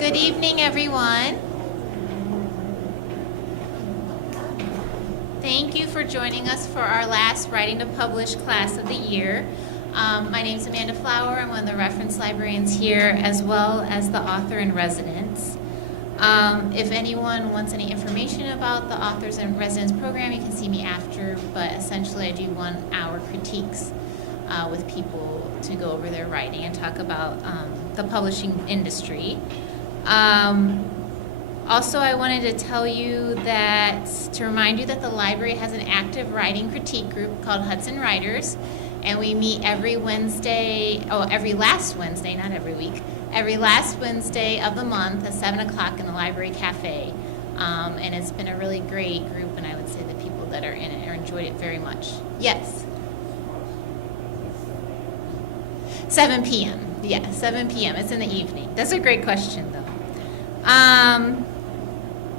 Good evening, everyone. Thank you for joining us for our last Writing to Publish class of the year. My name is Amanda Flower. I'm one of the reference librarians here, as well as the author in residence. If anyone wants any information about the Authors in Residence program, you can see me after, but essentially I do 1 hour critiques with people to go over their writing and talk about the publishing industry. Also, I wanted to tell you that, to remind you that the library has an active writing critique group called Hudson Writers, and we meet every Wednesday, every last Wednesday, not every week, every last Wednesday of the month at 7 o'clock in the library cafe. And it's been a really great group, and I would say the people that are in it are enjoyed it very much. Yes? 7 p.m. Yeah, 7 p.m. It's in the evening. That's a great question, though.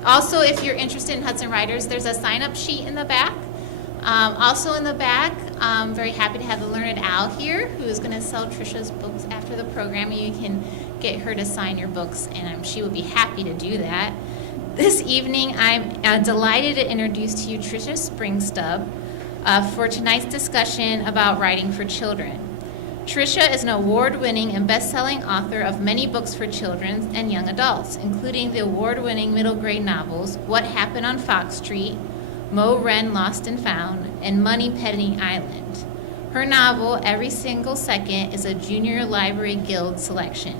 Also, if you're interested in Hudson Writers, there's a sign-up sheet in the back. Also in the back, I'm very happy to have the Learned Owl here, who is going to sell Trisha's books after the program. You can get her to sign your books, and she would be happy to do that. This evening, I'm delighted to introduce to you Trisha Springstub for tonight's discussion about writing for children. Trisha is an award-winning and best-selling author of many books for children and young adults, including the award-winning middle-grade novels What Happened on Fox Street, Mo Wren Lost and Found, and Money Penny Island. Her novel, Every Single Second, is a Junior Library Guild selection,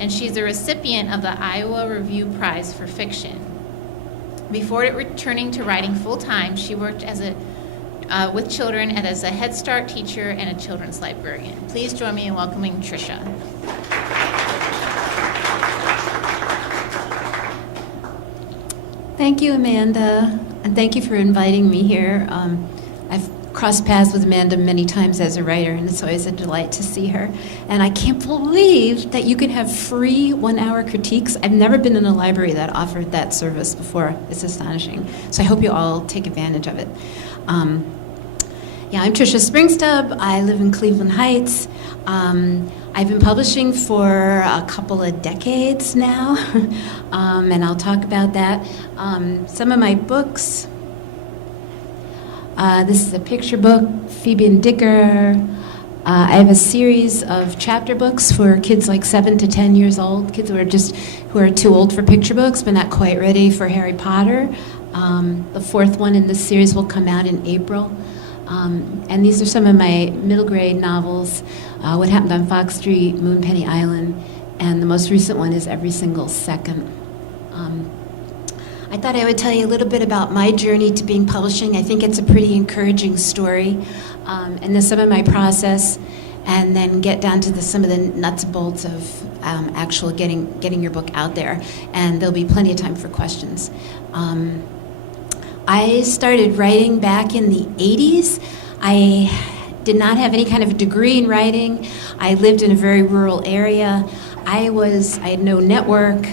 and she's a recipient of the Iowa Review Prize for Fiction. Before returning to writing full-time, she worked with children and as a Head Start teacher and a children's librarian. Please join me in welcoming Trisha. Thank you, Amanda, and thank you for inviting me here. I've crossed paths with Amanda many times as a writer, and it's always a delight to see her. And I can't believe that you can have free 1 hour critiques. I've never been in a library that offered that service before. It's astonishing. So I hope you all take advantage of it. I'm Trisha Springstub. I live in Cleveland Heights. I've been publishing for a couple of decades now, and I'll talk about that. Some of my books, this is a picture book, Phoebe and Digger. I have a series of chapter books for kids like 7 to 10 years old, kids who are too old for picture books but not quite ready for Harry Potter. The 4th one in this series will come out in April. And these are some of my middle grade novels, What Happened on Fox Street, Moon Penny Island, and the most recent one is Every Single Second. I thought I would tell you a little bit about my journey to being publishing. I think it's a pretty encouraging story, and then some of my process, and then get down to some of the nuts and bolts of actual getting your book out there, and there'll be plenty of time for questions. I started writing back in the 80s. I did not have any kind of a degree in writing. I lived in a very rural area. I had no network.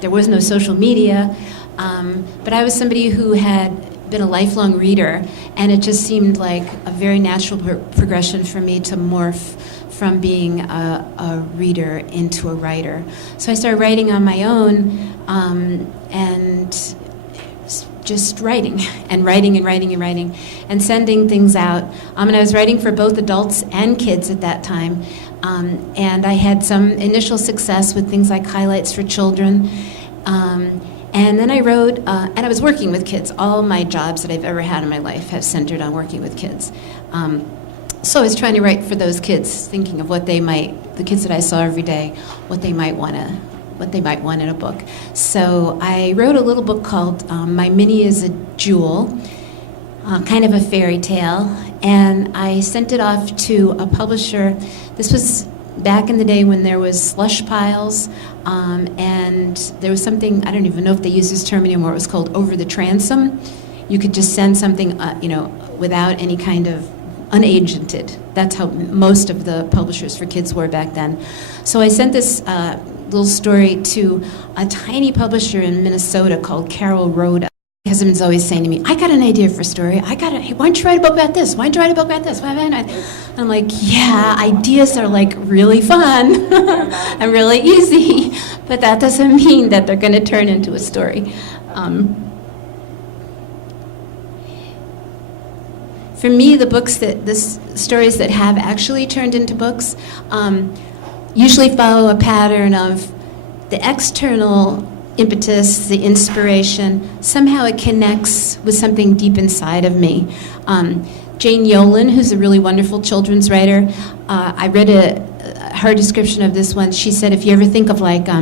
There was no social media. But I was somebody who had been a lifelong reader, and it just seemed like a very natural progression for me to morph from being a reader into a writer. So I started writing on my own, and just writing and sending things out. And I was writing for both adults and kids at that time. And I had some initial success with things like Highlights for Children. And then I wrote, and I was working with kids. All my jobs that I've ever had in my life have centered on working with kids. So I was trying to write for those kids, thinking of the kids that I saw every day, what they might want in a book. So I wrote a little book called My Minnie is a Jewel, kind of a fairy tale, and I sent it off to a publisher. This was back in the day when there was slush piles, and there was something, I don't even know if they use this term anymore, it was called over the transom. You could just send something, without any kind of unagented. That's how most of the publishers for kids were back then. So I sent this little story to a tiny publisher in Minnesota called Carol Rhoda. husband's always saying to me, I got an idea for a story. Hey, why don't you write a book about this? Why don't you write a book about this? And I'm like, yeah, ideas are like really fun and really easy, but that doesn't mean that they're going to turn into a story. For me, the stories that have actually turned into books usually follow a pattern of the external impetus, the inspiration. Somehow it connects with something deep inside of me. Jane Yolen, who's a really wonderful children's writer, I read her description of this once. She said, if you ever think of like a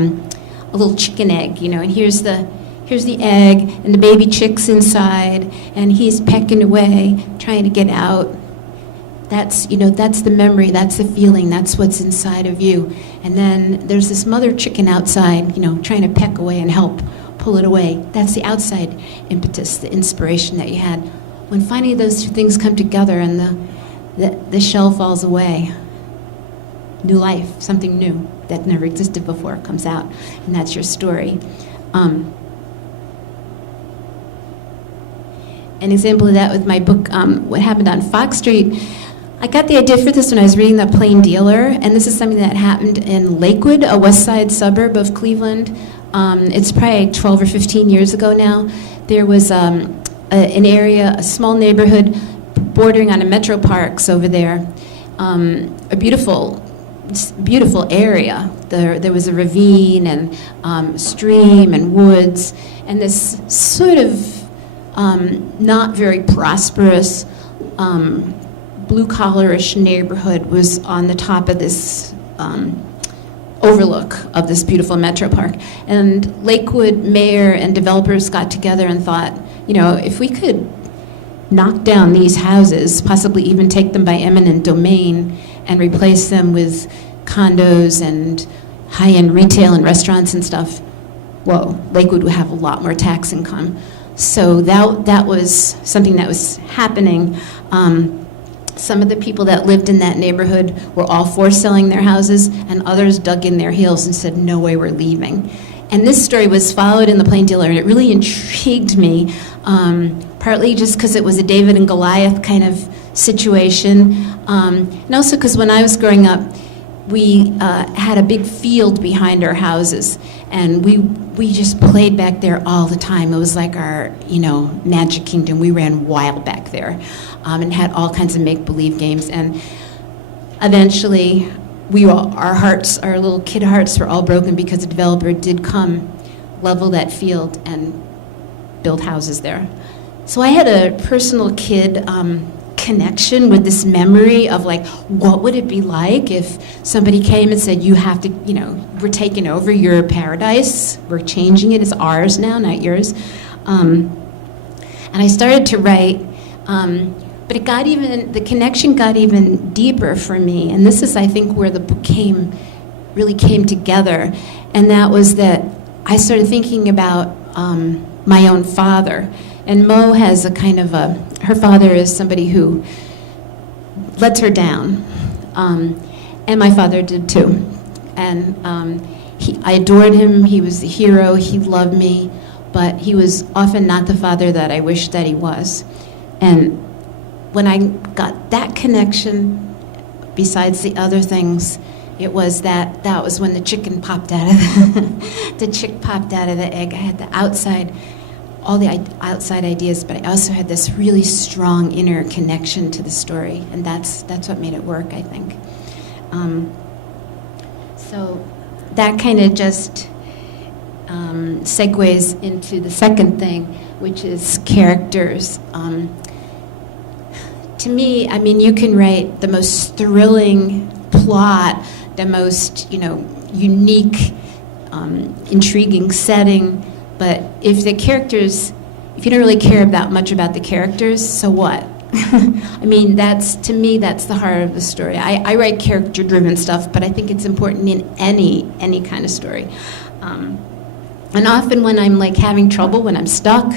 little chicken egg, and here's the egg, and the baby chick's inside, and he's pecking away, trying to get out. That's the memory, that's the feeling, that's what's inside of you. And then there's this mother chicken outside, trying to peck away and help pull it away. That's the outside impetus, the inspiration that you had. When finally those two things come together and the shell falls away, new life, something new that never existed before comes out, and that's your story. An example of that with my book, What Happened on Fox Street. I got the idea for this when I was reading The Plain Dealer, and this is something that happened in Lakewood, a west side suburb of Cleveland. It's probably 12 or 15 years ago now. There was an area, a small neighborhood bordering on a metro parks over there. A beautiful area. There was a ravine and stream and woods, and this sort of not very prosperous blue-collarish neighborhood was on the top of this overlook of this beautiful metro park. And Lakewood mayor and developers got together and thought, if we could knock down these houses, possibly even take them by eminent domain and replace them with condos and high-end retail and restaurants and stuff, whoa, Lakewood would have a lot more tax income. So that was something that was happening. Some of the people that lived in that neighborhood were all for selling their houses, and others dug in their heels and said, no way, we're leaving. And this story was followed in The Plain Dealer, and it really intrigued me, partly just because it was a David and Goliath kind of situation, and also because when I was growing up, we had a big field behind our houses, and we just played back there all the time. It was like our, magic kingdom. We ran wild back there, and had all kinds of make-believe games. And eventually, our little kid hearts were all broken because the developer did come, level that field, and build houses there. So I had a personal kid connection with this memory of like, what would it be like if somebody came and said, you have to, we're taking over your paradise, we're changing it, it's ours now, not yours. And I started to write, but the connection got even deeper for me, and this is, I think, where the book really came together, and that was that I started thinking about my own father. And Mo has a kind of her father is somebody who lets her down. And my father did too. And I adored him, he was the hero, he loved me, but he was often not the father that I wished that he was. And when I got that connection, besides the other things, it was that was when the chicken popped out of the chick popped out of the egg. I had all the outside ideas, but I also had this really strong inner connection to the story, and that's what made it work, I think. So that kind of just segues into the second thing, which is characters. To me, you can write the most thrilling plot, the most, unique, intriguing setting, but if you don't really care much about the characters, so what? To me, that's the heart of the story. I write character-driven stuff, but I think it's important in any kind of story. And often when I'm like having trouble, when I'm stuck,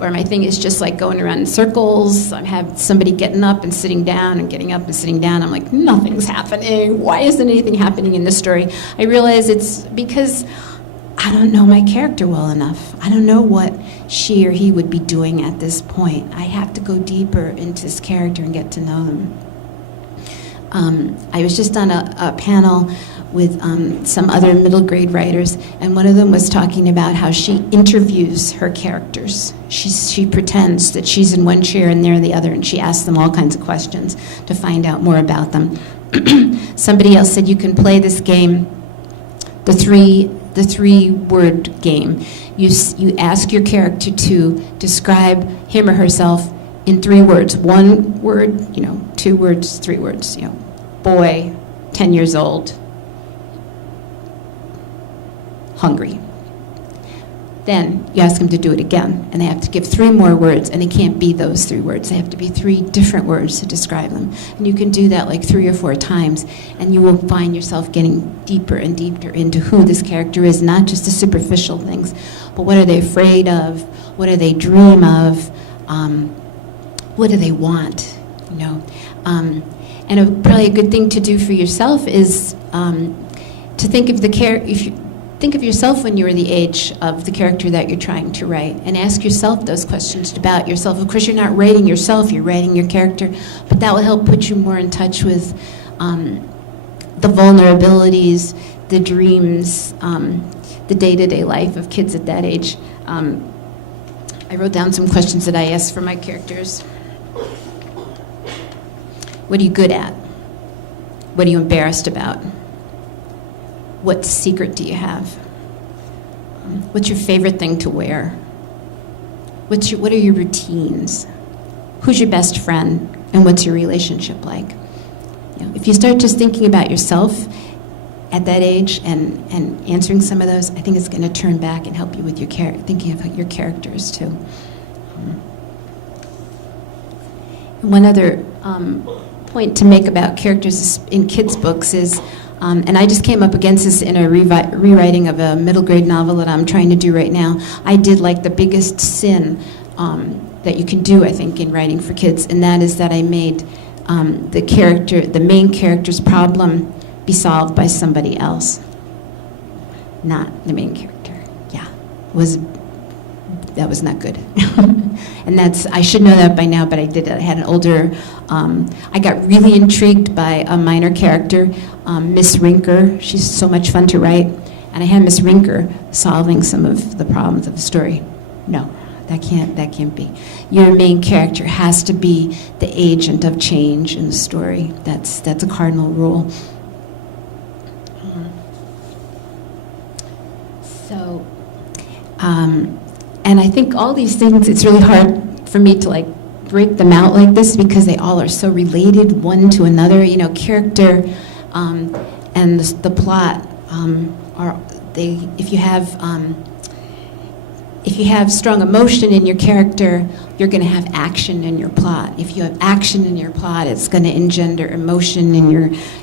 or my thing is just like going around in circles, I have somebody getting up and sitting down and getting up and sitting down, I'm like, nothing's happening. Why isn't anything happening in this story? I realize it's because I don't know my character well enough. I don't know what she or he would be doing at this point. I have to go deeper into this character and get to know them. I was just on a panel with some other middle grade writers, and one of them was talking about how she interviews her characters. She pretends that she's in one chair and they're in the other, and she asks them all kinds of questions to find out more about them. Somebody else said you can play this game, the three-word game. You ask your character to describe him or herself in 3 words. 1 word, 2 words, 3 words. Boy, 10 years old, hungry. Then you ask them to do it again, and they have to give 3 more words, and they can't be those 3 words. They have to be 3 different words to describe them. And you can do that like 3 or 4 times, and you will find yourself getting deeper and deeper into who this character is, not just the superficial things, but what are they afraid of? What do they dream of? What do they want? And probably a good thing to do for yourself is to think of think of yourself when you were the age of the character that you're trying to write, and ask yourself those questions about yourself. Of course, you're not writing yourself, you're writing your character, but that will help put you more in touch with the vulnerabilities, the dreams, the day-to-day life of kids at that age. I wrote down some questions that I asked for my characters. What are you good at? What are you embarrassed about? What secret do you have? What's your favorite thing to wear? What are your routines? Who's your best friend? And what's your relationship like? If you start just thinking about yourself at that age and answering some of those, I think it's going to turn back and help you with your thinking about your characters too. One other point to make about characters in kids' books is, and I just came up against this in a rewriting of a middle grade novel that I'm trying to do right now. I did like the biggest sin that you can do, I think, in writing for kids, and that is that I made the main character's problem be solved by somebody else, not the main character. Yeah, that was not good. And I should know that by now, but I did it. I had an older, I got really intrigued by a minor character, Miss Rinker. She's so much fun to write. And I had Miss Rinker solving some of the problems of the story. No, that can't be. Your main character has to be the agent of change in the story. That's a cardinal rule. So, and I think all these things, it's really hard for me to break them out like this because they all are so related one to another. Character and the plot if you have strong emotion in your character, you're going to have action in your plot. If you have action in your plot, it's going to engender emotion in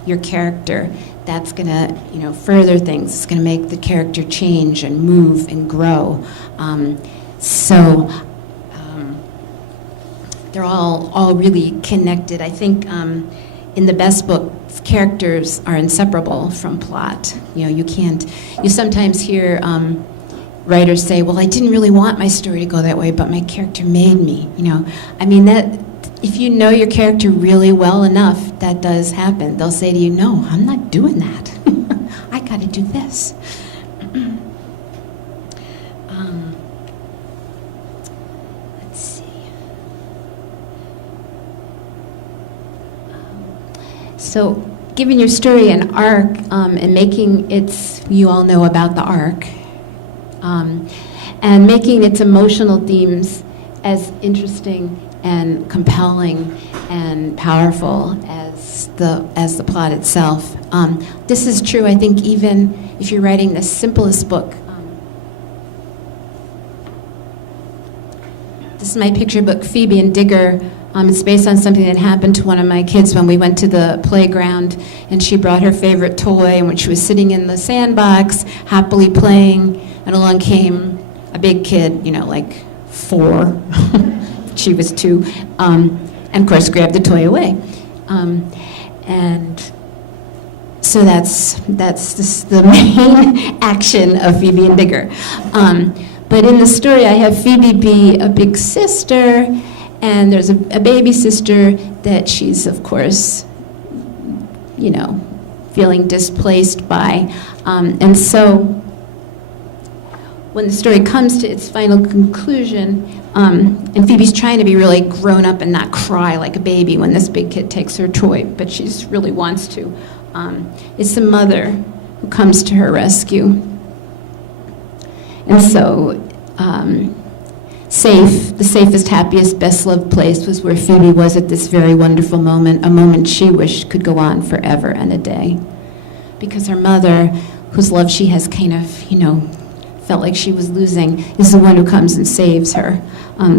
your character. That's going to further things. It's going to make the character change and move and grow. So they're all really connected. I think in the best books, characters are inseparable from plot. You sometimes hear writers say, well, I didn't really want my story to go that way, but my character made me. That if you know your character really well enough, that does happen. They'll say to you, no, I'm not doing that. I got to do this. Let's see. So giving your story an arc and making you all know about the arc, and making its emotional themes as interesting and compelling and powerful as the plot itself. This is true, I think, even if you're writing the simplest book. This is my picture book, Phoebe and Digger. It's based on something that happened to one of my kids when we went to the playground, and she brought her favorite toy, and when she was sitting in the sandbox, happily playing, and along came a big kid, like 4. She was 2, and of course grabbed the toy away. And So that's the main action of Phoebe and Digger. But in the story, I have Phoebe be a big sister, and there's a baby sister that she's, of course, feeling displaced by. And so when the story comes to its final conclusion, and Phoebe's trying to be really grown up and not cry like a baby when this big kid takes her toy, but she really wants to. It's the mother who comes to her rescue. And so, the safest, happiest, best loved place was where Phoebe was at this very wonderful moment, a moment she wished could go on forever and a day. Because her mother, whose love she has kind of, felt like she was losing, is the one who comes and saves her.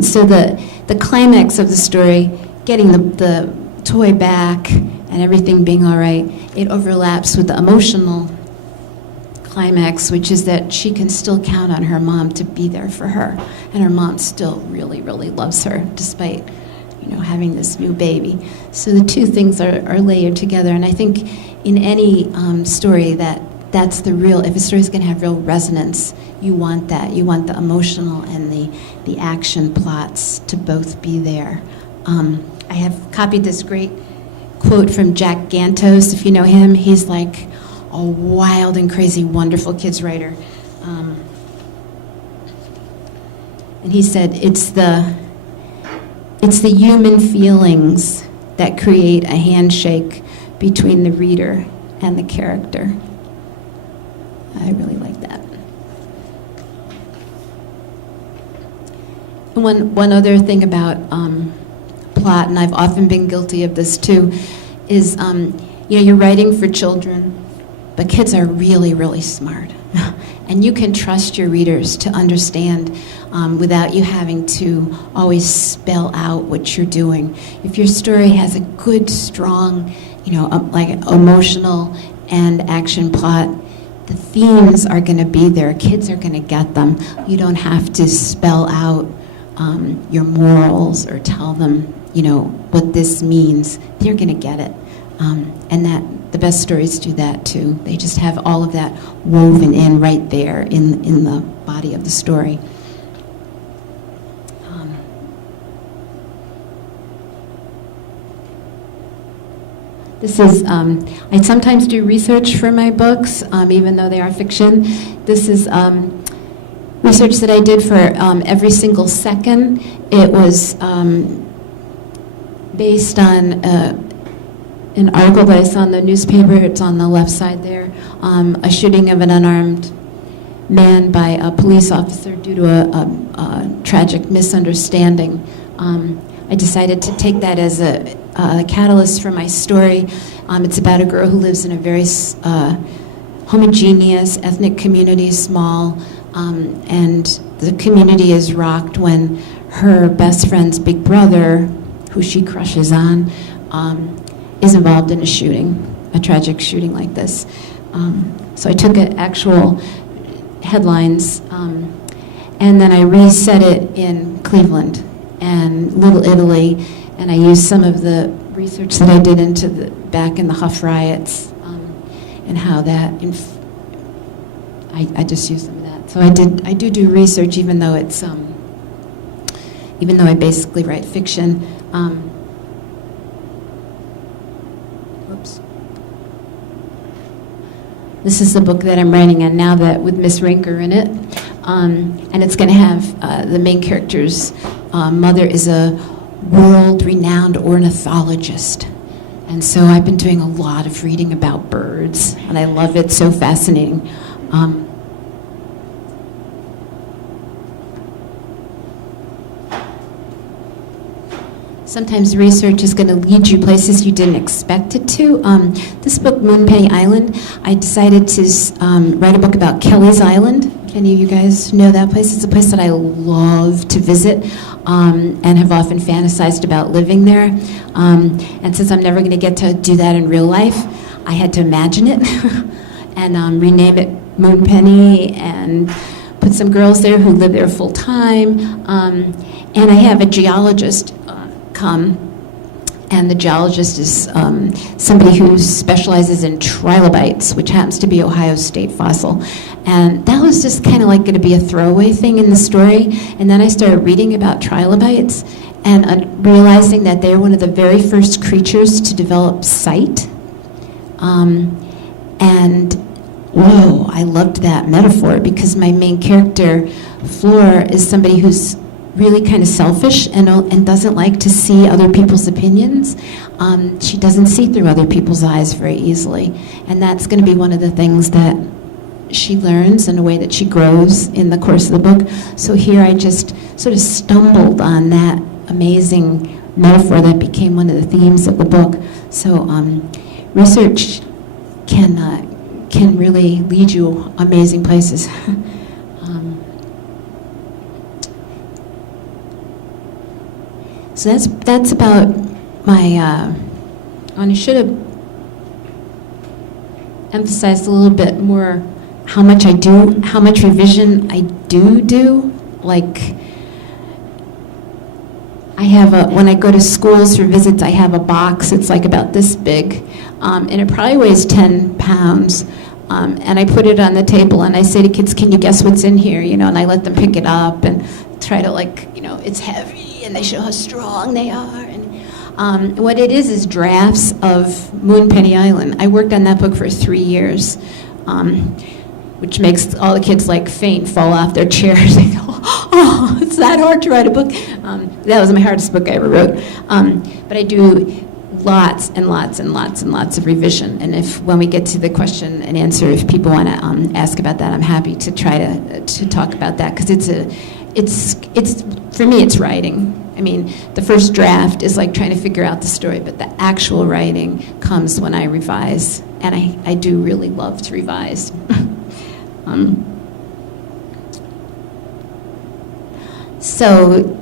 So the climax of the story, getting the toy back and everything being all right, it overlaps with the emotional climax, which is that she can still count on her mom to be there for her, and her mom still really, really loves her despite, having this new baby. So the two things are layered together, and I think in any story that's the real. If a story is going to have real resonance, you want that. You want the emotional and the action plots to both be there. I have copied this great quote from Jack Gantos. If you know him, he's like a wild and crazy, wonderful kids writer. And he said, it's the human feelings that create a handshake between the reader and the character. I really like that. One other thing about plot, and I've often been guilty of this too, is you're writing for children, but kids are really, really smart. And you can trust your readers to understand without you having to always spell out what you're doing. If your story has a good, strong, like emotional and action plot, the themes are going to be there. Kids are going to get them. You don't have to spell out your morals or tell them, what this means. They're going to get it. And the best stories do that too. They just have all of that woven in right there in the body of the story. This is, I sometimes do research for my books, even though they are fiction. This is research that I did for Every Single Second. It was based on an article that I saw in the newspaper. It's on the left side there. A shooting of an unarmed man by a police officer due to a tragic misunderstanding. I decided to take that as a catalyst for my story. It's about a girl who lives in a very homogeneous ethnic community, small, and the community is rocked when her best friend's big brother, who she crushes on, is involved in a tragic shooting like this. So I took actual headlines, and then I reset it in Cleveland and Little Italy, and I used some of the research that I did back in the Huff riots, and how that, I just used some of that. So I do research, even though it's, even though I basically write fiction. Whoops. This is the book that I'm writing on now, that with Miss Rinker in it, and it's going to have the main character's mother is a world-renowned ornithologist, and so I've been doing a lot of reading about birds, and I love it. So fascinating. Sometimes research is going to lead you places you didn't expect it to. This book, Moonpenny Island, I decided to write a book about Kelly's Island. If any of you guys know that place, it's a place that I love to visit, and have often fantasized about living there. And since I'm never going to get to do that in real life, I had to imagine it and rename it Moonpenny and put some girls there who live there full time. And I have a geologist come And the geologist is somebody who specializes in trilobites, which happens to be Ohio State fossil. And that was just kind of like going to be a throwaway thing in the story. And then I started reading about trilobites and realizing that they're one of the very first creatures to develop sight. And whoa, I loved that metaphor, because my main character, Fleur, is somebody who's really kind of selfish and doesn't like to see other people's opinions. She doesn't see through other people's eyes very easily. And that's going to be one of the things that she learns in a way that she grows in the course of the book. So here I just sort of stumbled on that amazing metaphor that became one of the themes of the book. So research can really lead you amazing places. So that's about my, and I should have emphasized a little bit more how much revision I do. Like, I have when I go to schools for visits, I have a box. It's like about this big, and it probably weighs 10 pounds. And I put it on the table, and I say to kids, "Can you guess what's in here?" And I let them pick it up and try to, it's heavy, and they show how strong they are. And what it is drafts of Moonpenny Island. I worked on that book for 3 years, which makes all the kids faint, fall off their chairs. They go, "Oh, it's that hard to write a book." That was my hardest book I ever wrote. But I do lots and lots and lots and lots of revision. And when we get to the question and answer, if people want to ask about that, I'm happy to try to talk about that, because it's for me, it's writing. I mean, the first draft is like trying to figure out the story, but the actual writing comes when I revise, and I do really love to revise. So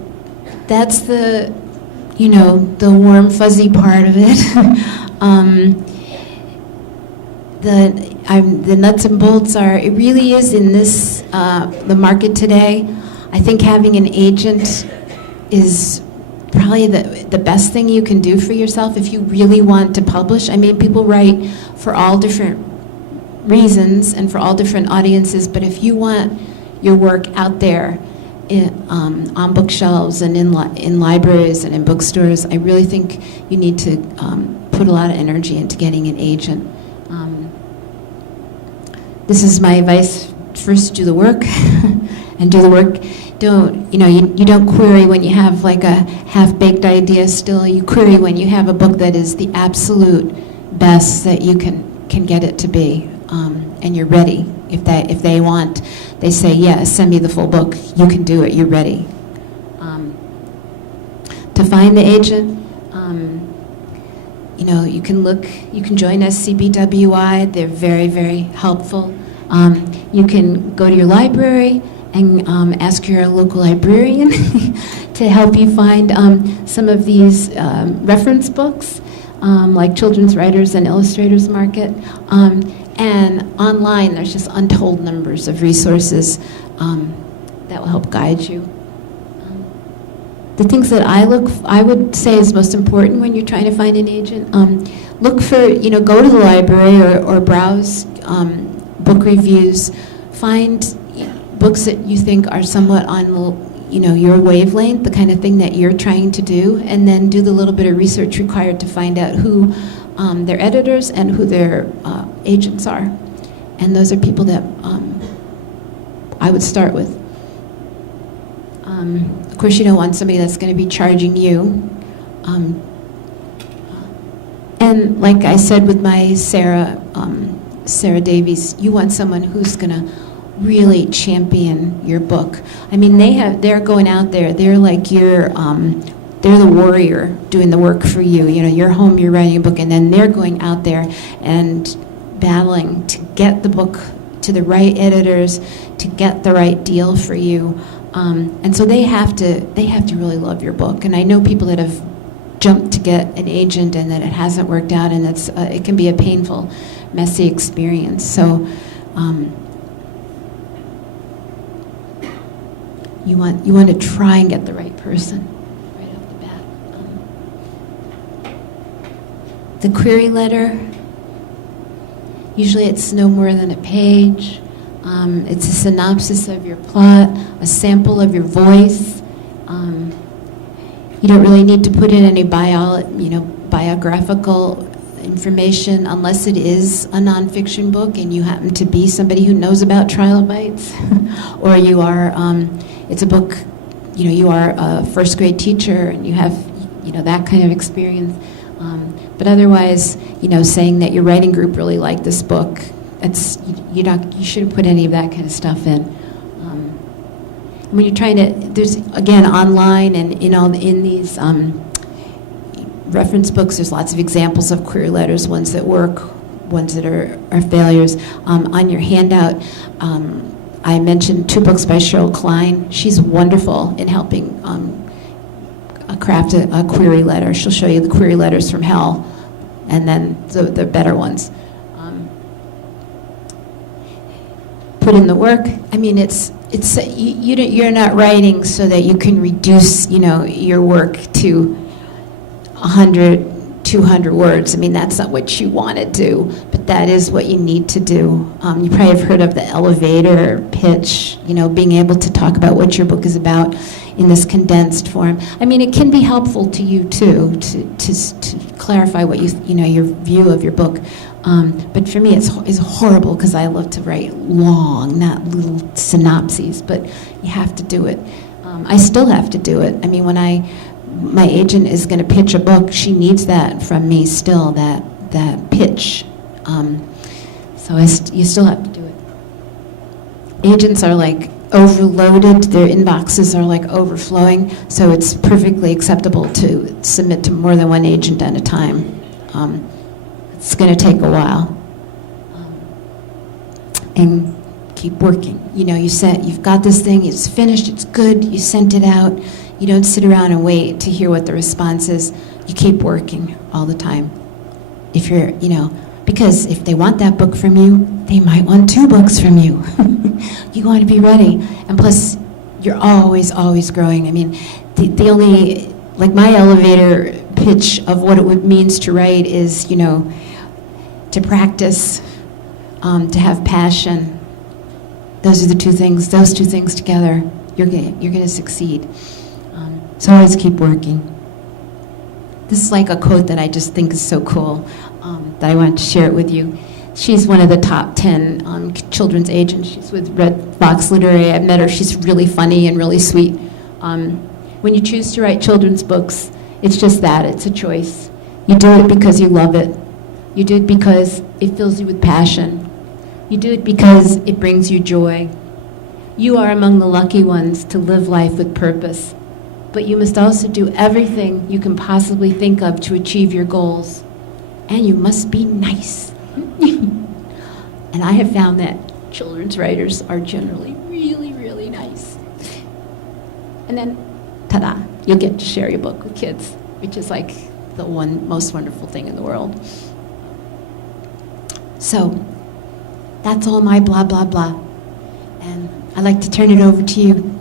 that's the warm, fuzzy part of it. The nuts and bolts it really is in the market today. I think having an agent is probably the best thing you can do for yourself if you really want to publish. I mean, people write for all different reasons and for all different audiences, but if you want your work out there on bookshelves and in libraries and in bookstores, I really think you need to put a lot of energy into getting an agent. This is my advice: first do the work, and do the work. You don't query when you have like a half-baked idea still. You query when you have a book that is the absolute best that you can get it to be, and you're ready. If they want, they say, "Yeah, send me the full book. You can do it. You're ready." To find the agent, you can join SCBWI. They're very, very helpful. You can go to your library and ask your local librarian to help you find some of these reference books, like Children's Writers and Illustrators Market. And online, there's just untold numbers of resources that will help guide you. The things that I would say is most important when you're trying to find an agent, look for, go to the library or browse book reviews, find books that you think are somewhat on your wavelength, the kind of thing that you're trying to do, and then do the little bit of research required to find out who their editors and who their agents are. And those are people that I would start with. Of course, you don't want somebody that's going to be charging you. And like I said with my Sarah Davies, you want someone who's going to really champion your book. I mean, they're going out there. They're like they're the warrior doing the work for you. You're home, you're writing a book, and then they're going out there and battling to get the book to the right editors, to get the right deal for you. And so they have to really love your book. And I know people that have jumped to get an agent and that it hasn't worked out, and it can be a painful, messy experience. So you want to try and get the right person right off the bat. The query letter, usually it's no more than a page. It's a synopsis of your plot, a sample of your voice. You don't really need to put in any biographical information unless it is a nonfiction book and you happen to be somebody who knows about trilobites, or you are. It's a book. You are a first grade teacher and you have that kind of experience. But otherwise, saying that your writing group really liked this book, you shouldn't put any of that kind of stuff in. When you're trying to, there's again online and in these reference books, there's lots of examples of query letters, ones that work, ones that are failures. On your handout, I mentioned 2 books by Cheryl Klein. She's wonderful in helping craft a query letter. She'll show you the query letters from hell, and then the better ones. Put in the work. I mean, you're not writing so that you can reduce your work to 100, 200 words. I mean, that's not what you want to do, but that is what you need to do. You probably have heard of the elevator pitch, being able to talk about what your book is about in this condensed form. I mean, it can be helpful to you too, to clarify what your view of your book. But for me, it's horrible because I love to write long, not little synopses, but you have to do it. I still have to do it. I mean, when my agent is going to pitch a book, she needs that from me still, that pitch. So you still have to do it. Agents are like overloaded, their inboxes are like overflowing, so it's perfectly acceptable to submit to more than one agent at a time. It's going to take a while. And keep working. You've got this thing, it's finished, it's good, you sent it out. You don't sit around and wait to hear what the response is. You keep working all the time. If you're, because if they want that book from you, they might want 2 books from you. You want to be ready. And plus, you're always, always growing. I mean, the only, like my elevator pitch of what it means to write is, to practice, to have passion. Those are the 2 things. Those 2 things together, you're gonna succeed. So always keep working. This is like a quote that I just think is so cool, that I wanted to share it with you. She's one of the top 10 children's agents. She's with Red Fox Literary. I've met her. She's really funny and really sweet. When you choose to write children's books, it's just that. It's a choice. You do it because you love it. You do it because it fills you with passion. You do it because it brings you joy. You are among the lucky ones to live life with purpose. But you must also do everything you can possibly think of to achieve your goals. And you must be nice. And I have found that children's writers are generally really, really nice. And then, ta-da, you'll get to share your book with kids, which is like the most wonderful thing in the world. So, that's all my blah, blah, blah. And I'd like to turn it over to you.